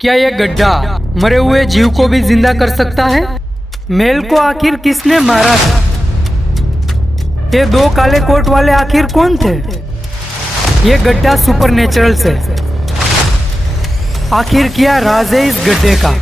क्या ये गड्ढा मरे हुए जीव को भी जिंदा कर सकता है? मेल को आखिर किसने मारा था? ये दो काले कोट वाले आखिर कौन थे? ये गड्ढा सुपरनेचुरल से आखिर क्या राज है इस गड्ढे का?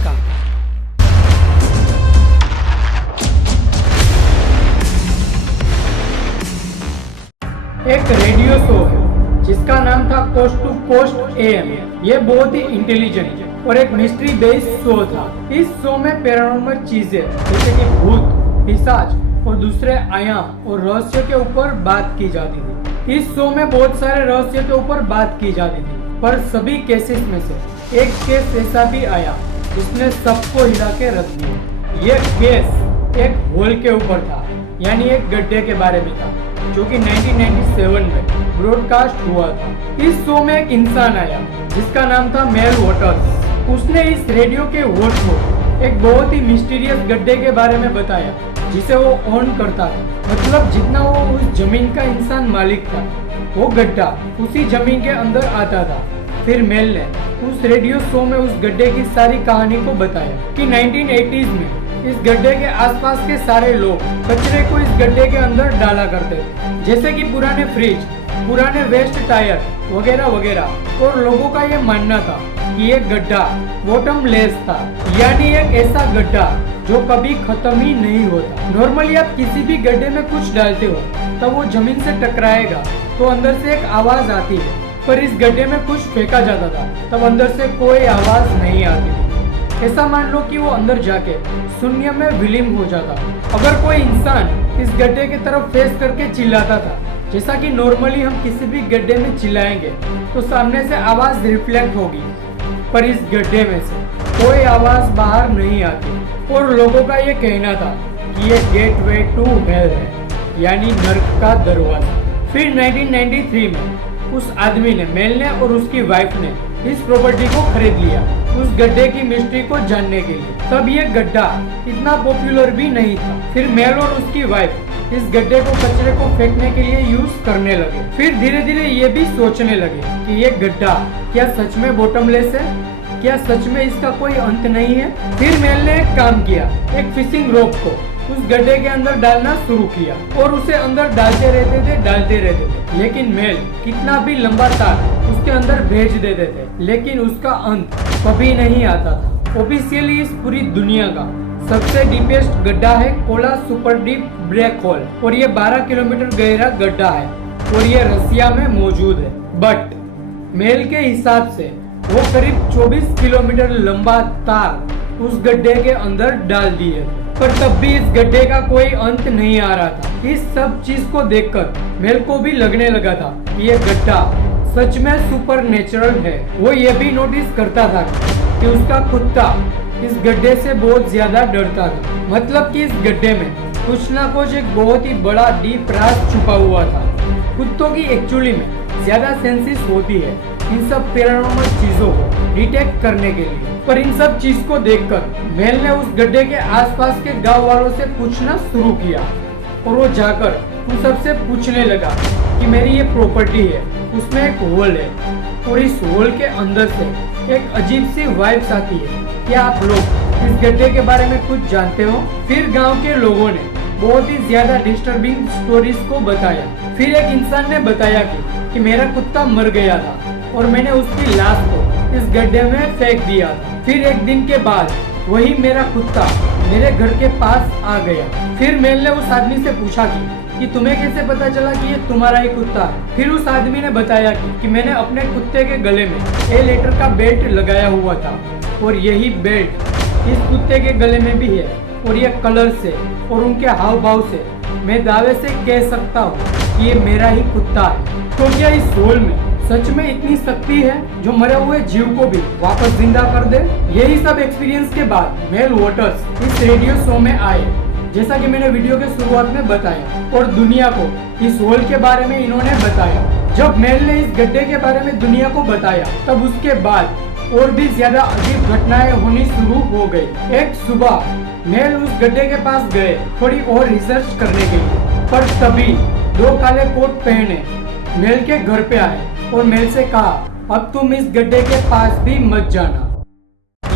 एक रेडियो शो है जिसका नाम था कोस्ट टू कोस्ट एएम। ये बहुत ही इंटेलिजेंट और एक मिस्ट्री बेस्ड शो था। इस शो में पैरानॉर्मल चीजें जैसे कि भूत, पिशाच और दूसरे आयाम और रहस्य के ऊपर बात की जाती थी। इस शो में बहुत सारे रहस्य के ऊपर बात की जाती थी, पर सभी केसेस में से एक केस ऐसा भी आया जिसने सबको हिला के रख दिया। ये केस एक होल के ऊपर था, यानी एक गड्ढे के बारे में था, जो कि 1997 में ब्रॉडकास्ट हुआ था। इस शो में एक इंसान आया जिसका नाम था मेल वॉटर्स। उसने इस रेडियो के होस्ट को एक बहुत ही मिस्टीरियस गड्ढे के बारे में बताया जिसे वो ओन करता था। मतलब जितना वो उस जमीन का इंसान मालिक था, वो गड्ढा उसी जमीन के अंदर आता था। फिर मेल ने उस रेडियो शो में उस गड्ढे की सारी कहानी को बताया कि 1980s में इस गड्ढे के आसपास के सारे लोग कचरे को इस गड्ढे के अंदर डाला करते थे, जैसे कि पुराने फ्रिज, पुराने वेस्ट टायर वगैरह वगैरह। और लोगों का ये मानना था कि ये गड्ढा बॉटमलेस था, यानी एक ऐसा गड्ढा जो कभी खत्म ही नहीं होता। नॉर्मली आप किसी भी गड्ढे में कुछ डालते हो तब वो जमीन से टकराएगा तो अंदर से एक आवाज आती है, पर इस गड्ढे में कुछ फेंका जाता था तब अंदर से कोई आवाज नहीं आती थी। ऐसा मान लो कि वो अंदर जाके शून्य में विलीन हो जाता। अगर कोई इंसान इस गड्ढे की तरफ फेस करके चिल्लाता था, जैसा कि नॉर्मली हम किसी भी गड्ढे में चिल्लाएंगे तो सामने से आवाज रिफ्लेक्ट होगी, पर इस गड्ढे में से कोई आवाज बाहर नहीं आती। और लोगों का ये कहना था कि ये गेटवे टू हेल है, यानी नर्क का दरवाजा। फिर 1993 में उस आदमी ने, मेल ने और उसकी वाइफ ने इस प्रॉपर्टी को खरीद लिया उस गड्ढे की मिस्ट्री को जानने के लिए। तब ये गड्ढा इतना पॉपुलर भी नहीं था। फिर मेल और उसकी वाइफ इस गड्ढे को कचरे को फेंकने के लिए यूज करने लगे। फिर धीरे धीरे ये भी सोचने लगे कि ये गड्ढा क्या सच में बॉटमलेस है, क्या सच में इसका कोई अंत नहीं है। फिर मेल ने एक काम किया, एक फिशिंग रोप को उस गड्ढे के अंदर डालना शुरू किया और उसे अंदर डालते रहते थे। लेकिन मेल कितना भी लंबा तार उसके अंदर भेज देते थे, लेकिन उसका अंत कभी नहीं आता था। ऑफिशियली इस पूरी दुनिया का सबसे डीपेस्ट गड्ढा है Kola super deep black hole, और ये 12 किलोमीटर गहरा गड्ढा है और ये रसिया में मौजूद है। बट मेल के हिसाब से वो करीब 24 किलोमीटर लंबा तार उस गड्ढे के अंदर डाल दिए, पर तब भी इस गड्ढे का कोई अंत नहीं आ रहा था। इस सब चीज को देखकर मेल को भी लगने लगा था कि ये गड्ढा सच में सुपर नेचुरल है। वो ये भी नोटिस करता था कि उसका कुत्ता इस गड्ढे से बहुत ज्यादा डरता था। मतलब कि इस गड्ढे में कुछ ना कुछ एक बहुत ही बड़ा डीप राज छुपा हुआ था। कुत्तों की एक्चुअली में ज्यादा सेंसेस होती है इन सब पैरानॉर्मल चीजों को डिटेक्ट करने के लिए। पर इन सब चीज को देखकर मेल ने उस गड्ढे के आसपास के गांव वालों से पूछना शुरू किया और वो जाकर उन सबसे पूछने लगा कि मेरी ये प्रॉपर्टी है, उसमें एक होल है और इस होल के अंदर से एक अजीब सी वाइब्स आती है। क्या आप लोग इस गड्ढे के बारे में कुछ जानते हो? फिर गांव के लोगों ने बहुत ही ज्यादा डिस्टर्बिंग स्टोरीज को बताया। फिर एक इंसान ने बताया कि मेरा कुत्ता मर गया था और मैंने उसकी लाश को इस गड्ढे में फेंक दिया था। फिर एक दिन के बाद वही मेरा कुत्ता मेरे घर के पास आ गया। फिर मेल ने उस आदमी से पूछा कि तुम्हें कैसे पता चला कि ये तुम्हारा ही कुत्ता है? फिर उस आदमी ने बताया कि मैंने अपने कुत्ते के गले में ए लेटर का बेल्ट लगाया हुआ था और यही बेल्ट इस कुत्ते के गले में भी है, और ये कलर से और उनके हाव भाव से मैं दावे से कह सकता हूँ कि ये मेरा ही कुत्ता है। तो क्या इस होल में सच में इतनी शक्ति है जो मरे हुए जीव को भी वापस जिंदा कर दे? यही सब एक्सपीरियंस के बाद मेल वॉटर्स इस रेडियो शो में आए, जैसा कि मैंने वीडियो के शुरुआत में बताया, और दुनिया को इस होल के बारे में इन्होंने बताया। जब मेल ने इस गड्ढे के बारे में दुनिया को बताया, तब उसके बाद और भी ज्यादा अजीब घटनाएं होनी शुरू हो गई। एक सुबह मेल उस गड्ढे के पास गए थोड़ी और रिसर्च करने के लिए, पर तभी दो काले कोट पहने मेल के घर पे आए और मेल से कहा, अब तुम इस गड्ढे के पास भी मत जाना।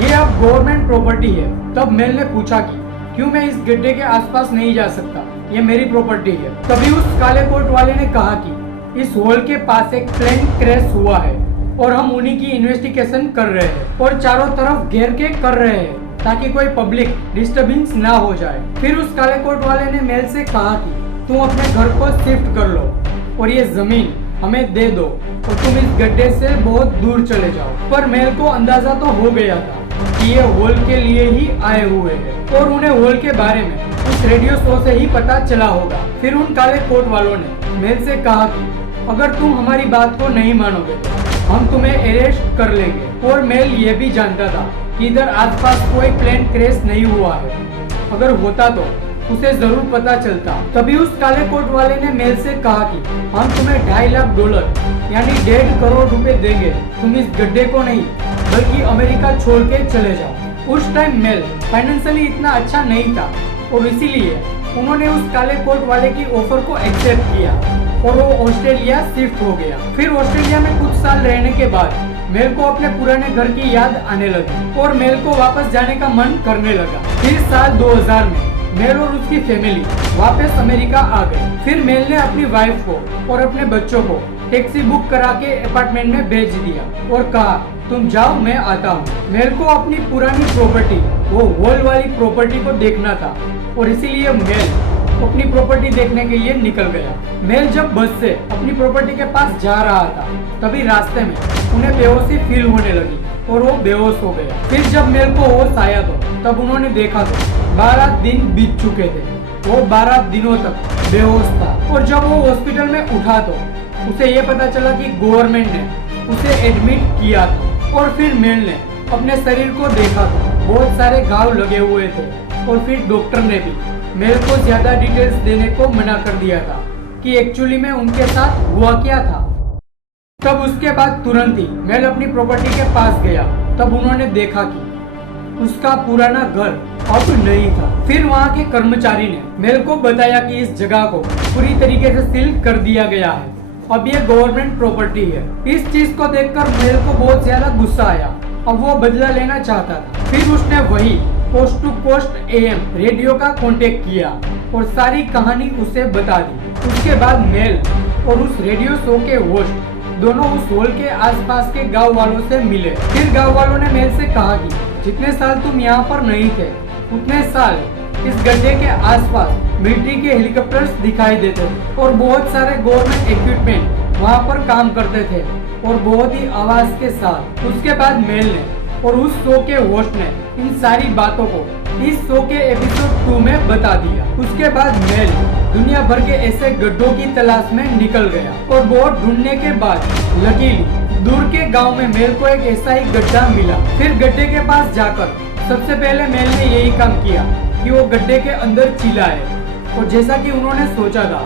ये अब गवर्नमेंट प्रॉपर्टी है। तब मेल ने पूछा कि क्यों मैं इस गड्ढे के आसपास नहीं जा सकता, ये मेरी प्रॉपर्टी है। तभी उस काले कोट वाले ने कहा कि इस होल के पास एक प्लेन क्रैश हुआ है और हम उन्हीं की इन्वेस्टिगेशन कर रहे हैं और चारों तरफ घेर के कर रहे हैं ताकि कोई पब्लिक डिस्टर्बेंस ना हो जाए। फिर उस काले कोट वाले ने मेल से कहा कि तुम अपने घर को शिफ्ट कर लो और ये जमीन हमें दे दो और तुम इस गड्ढे से बहुत दूर चले जाओ। पर मेल को अंदाजा तो हो गया था कि ये होल के लिए ही आए हुए हैं और उन्हें होल के बारे में उस रेडियो शो से ही पता चला होगा। फिर उन काले कोट वालों ने मेल से कहा कि अगर तुम हमारी बात को नहीं मानोगे तो हम तुम्हें अरेस्ट कर लेंगे। और मेल ये भी जानता था कि इधर आसपास कोई प्लेन क्रैश नहीं हुआ है, अगर होता तो उसे जरूर पता चलता। तभी उस काले कोट वाले ने मेल से कहा कि हम तुम्हें $2.5 लाख यानी 1.5 करोड़ रुपए देंगे, तुम इस गड्ढे को नहीं बल्कि अमेरिका छोड़ के चले जाओ। उस टाइम मेल फाइनेंशियली इतना अच्छा नहीं था और इसीलिए उन्होंने उस काले कोट वाले की ऑफर को एक्सेप्ट किया और वो ऑस्ट्रेलिया शिफ्ट हो गया। फिर ऑस्ट्रेलिया में कुछ साल रहने के बाद मेल को अपने पुराने घर की याद आने लगी और मेल को वापस जाने का मन करने लगा। फिर साल 2000 में मेल और उसकी फैमिली वापस अमेरिका आ गई। फिर मेल ने अपनी वाइफ को और अपने बच्चों को टैक्सी बुक करा के अपार्टमेंट में भेज दिया और कहा तुम जाओ मैं आता हूँ। मेल को अपनी पुरानी प्रॉपर्टी वो होल वाली प्रॉपर्टी को देखना था और इसीलिए मेल अपनी प्रॉपर्टी देखने के लिए निकल गया। मेल जब बस से अपनी प्रॉपर्टी के पास जा रहा था तभी रास्ते में उन्हें बेहोशी फील होने लगी और वो बेहोश हो गया। फिर जब मेल को होश आया तो तब उन्होंने देखा तो 12 दिन बीत चुके थे। वो 12 दिनों तक बेहोश था और जब वो हॉस्पिटल में उठा तो उसे ये पता चला कि गवर्नमेंट ने उसे एडमिट किया था। और फिर मेल ने अपने शरीर को देखा तो बहुत सारे घाव लगे हुए थे और फिर डॉक्टर ने भी मेल को ज्यादा डिटेल्स देने को मना कर दिया था कि एक्चुअली में उनके साथ हुआ क्या था। तब उसके बाद तुरंत ही मेल अपनी प्रॉपर्टी के पास गया। तब उन्होंने देखा कि उसका पुराना घर अब नहीं था। फिर वहाँ के कर्मचारी ने मेल को बताया कि इस जगह को पूरी तरीके से सील कर दिया गया है, अब ये गवर्नमेंट प्रॉपर्टी है। इस चीज को देखकर मेल को बहुत ज्यादा गुस्सा आया। अब वो बदला लेना चाहता था। फिर उसने वही coast to coast AM radio का कांटेक्ट किया और सारी कहानी उसे बता दी। उसके बाद मेल और उस रेडियो शो के होस्ट दोनों उस होल के आसपास के गांव वालों से मिले। फिर गांव वालों ने मेल से कहा कि जितने साल तुम यहाँ पर नहीं थे उतने साल इस गड्ढे के आसपास मिलिट्री के हेलीकॉप्टर्स दिखाई देते थे और बहुत सारे गवर्नमेंट इक्विपमेंट वहाँ पर काम करते थे और बहुत ही आवाज के साथ। उसके बाद मेल ने और उस शो के होस्ट ने इन सारी बातों को इस शो के एपिसोड 2 में बता दिया। उसके बाद मेल दुनिया भर के ऐसे गड्ढों की तलाश में निकल गया और बहुत ढूंढने के बाद लकीली दूर के गांव में मेल को एक ऐसा ही गड्ढा मिला। फिर गड्ढे के पास जाकर सबसे पहले मेल ने यही काम किया कि वो गड्ढे के अंदर चिल्लाए और जैसा कि उन्होंने सोचा था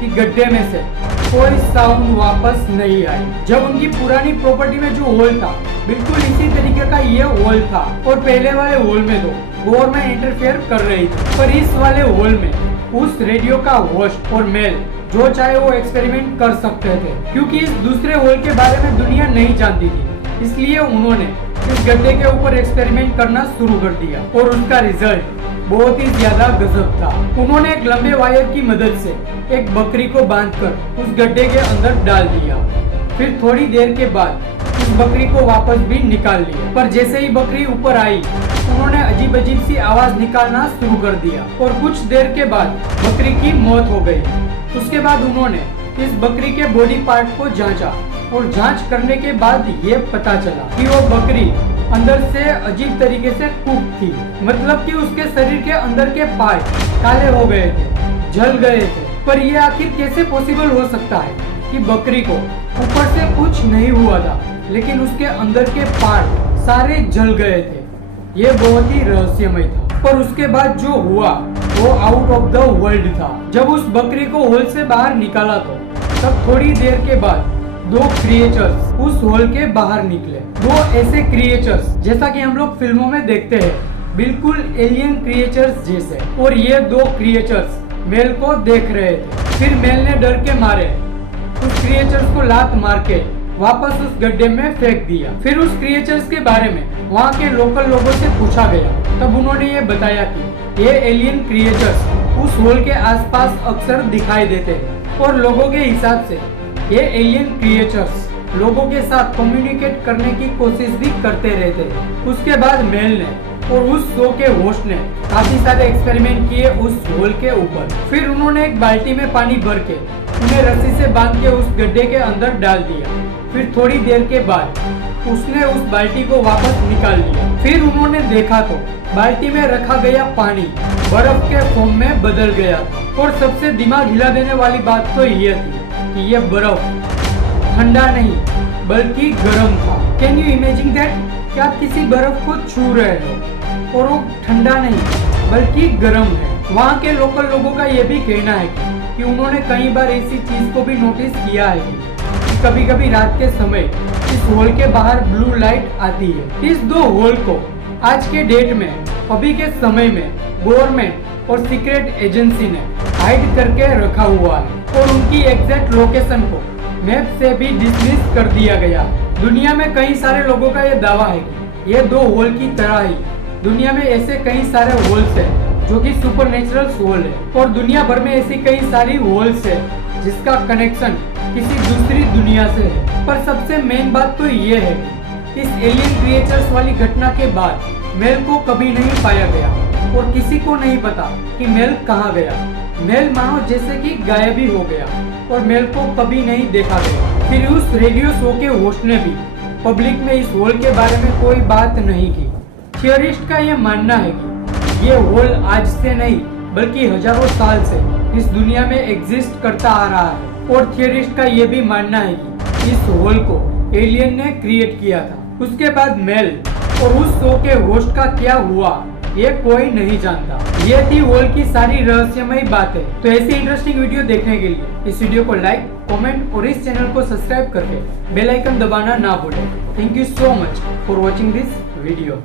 कि गड्ढे में से कोई साउंड वापस नहीं आई। जब उनकी पुरानी प्रॉपर्टी में जो होल था बिल्कुल इसी तरीके का ये होल था और पहले वाले होल में तो गवर्नमेंट इंटरफेयर कर रही थी, पर इस वाले होल में उस रेडियो का होस्ट और मेल जो चाहे वो एक्सपेरिमेंट कर सकते थे। क्योंकि इस दूसरे होल के बारे में दुनिया नहीं जानती थी, इसलिए उन्होंने इस गड्ढे के ऊपर एक्सपेरिमेंट करना शुरू कर दिया और उनका रिजल्ट बहुत ही ज्यादा गजब था। उन्होंने एक लंबे वायर की मदद से एक बकरी को बांधकर उस गड्ढे के अंदर डाल दिया। फिर थोड़ी देर के बाद उस बकरी को वापस भी निकाल लिया, पर जैसे ही बकरी ऊपर आई उन्होंने अजीब अजीब सी आवाज निकालना शुरू कर दिया और कुछ देर के बाद बकरी की मौत हो गई। उसके बाद उन्होंने इस बकरी के बॉडी पार्ट को जांचा और जांच करने के बाद ये पता चला कि वो बकरी अंदर से अजीब तरीके से कुक थी, मतलब कि उसके शरीर के अंदर के पार्ट काले हो गए थे, जल गए थे। पर ये आखिर कैसे पॉसिबल हो सकता है कि बकरी को ऊपर से कुछ नहीं हुआ था लेकिन उसके अंदर के पार्ट सारे जल गए थे। ये बहुत ही रहस्यमय था। पर उसके बाद जो हुआ वो आउट ऑफ द वर्ल्ड था। जब उस बकरी को होल से बाहर निकाला तो तब थोड़ी देर के बाद 2 क्रिएचर्स उस होल के बाहर निकले। 2 ऐसे क्रिएचर्स जैसा कि हम लोग फिल्मों में देखते हैं, बिल्कुल एलियन क्रिएचर्स जैसे। और ये 2 क्रिएचर्स मेल को देख रहे थे। फिर मेल ने डर के मारे उस क्रिएचर्स को लात मार के वापस उस गड्ढे में फेंक दिया। फिर उस क्रिएचर्स के बारे में वहाँ के लोकल लोगों से पूछा गया, तब उन्होंने ये बताया कि ये एलियन क्रिएचर्स उस होल के आसपास अक्सर दिखाई देते हैं और लोगों के हिसाब से ये एलियन क्रिएचर्स लोगों के साथ कम्युनिकेट करने की कोशिश भी करते रहते हैं। उसके बाद मेल ने और उस शो के होस्ट ने काफी सारे एक्सपेरिमेंट किए उस होल के ऊपर। फिर उन्होंने एक बाल्टी में पानी भर के उन्हें रस्सी से बांध के उस गड्ढे के अंदर डाल दिया। फिर थोड़ी देर के बाद उसने उस बाल्टी को वापस निकाल लिया। फिर उन्होंने देखा तो बाल्टी में रखा गया पानी बर्फ के फॉर्म में बदल गया। और सबसे दिमाग हिला देने वाली बात तो ये थी कि ये बर्फ ठंडा नहीं बल्कि गर्म था। Can you imagine that? कि आप किसी बर्फ को छू रहे हो और वो ठंडा नहीं बल्कि गर्म है। वहाँ के लोकल लोगों का ये भी कहना है कि उन्होंने कई बार ऐसी चीज को भी नोटिस किया है कि कभी कभी रात के समय इस होल के बाहर ब्लू लाइट आती है। इस दो होल को आज के डेट में अभी के समय में गवर्नमेंट और सीक्रेट एजेंसी ने हाइड करके रखा हुआ है और उनकी एग्जैक्ट लोकेशन को मैप से भी डिसमिस कर दिया गया। दुनिया में कई सारे लोगों का ये दावा है कि ये दो होल की तरह ही दुनिया में ऐसे कई सारे होल्स हैं जो कि सुपरनेचुरल होल है और दुनिया भर में ऐसी कई सारी होल्स है जिसका कनेक्शन किसी दूसरी दुनिया से है। पर सबसे मेन बात तो ये है कि इस एलियन क्रिएचर्स वाली घटना के बाद मेल को कभी नहीं पाया गया और किसी को नहीं पता कि मेल कहाँ गया। मेल मानो जैसे कि गायब ही हो गया और मेल को कभी नहीं देखा गया। फिर उस रेडियो शो के होस्ट ने भी पब्लिक में इस होल के बारे में कोई बात नहीं की। थियरिस्ट का ये मानना है कि ये होल आज से नहीं बल्कि हजारों साल से इस दुनिया में एग्जिस्ट करता आ रहा है और थियरिस्ट का ये भी मानना है कि इस होल को एलियन ने क्रिएट किया था। उसके बाद मेल और उस शो के होस्ट का क्या हुआ ये कोई नहीं जानता। ये थी होल की सारी रहस्यमयी बातें। तो ऐसी इंटरेस्टिंग वीडियो देखने के लिए इस वीडियो को लाइक, कमेंट और इस चैनल को सब्सक्राइब करके बेल आइकन दबाना ना भूलें। Thank you so much for watching this video.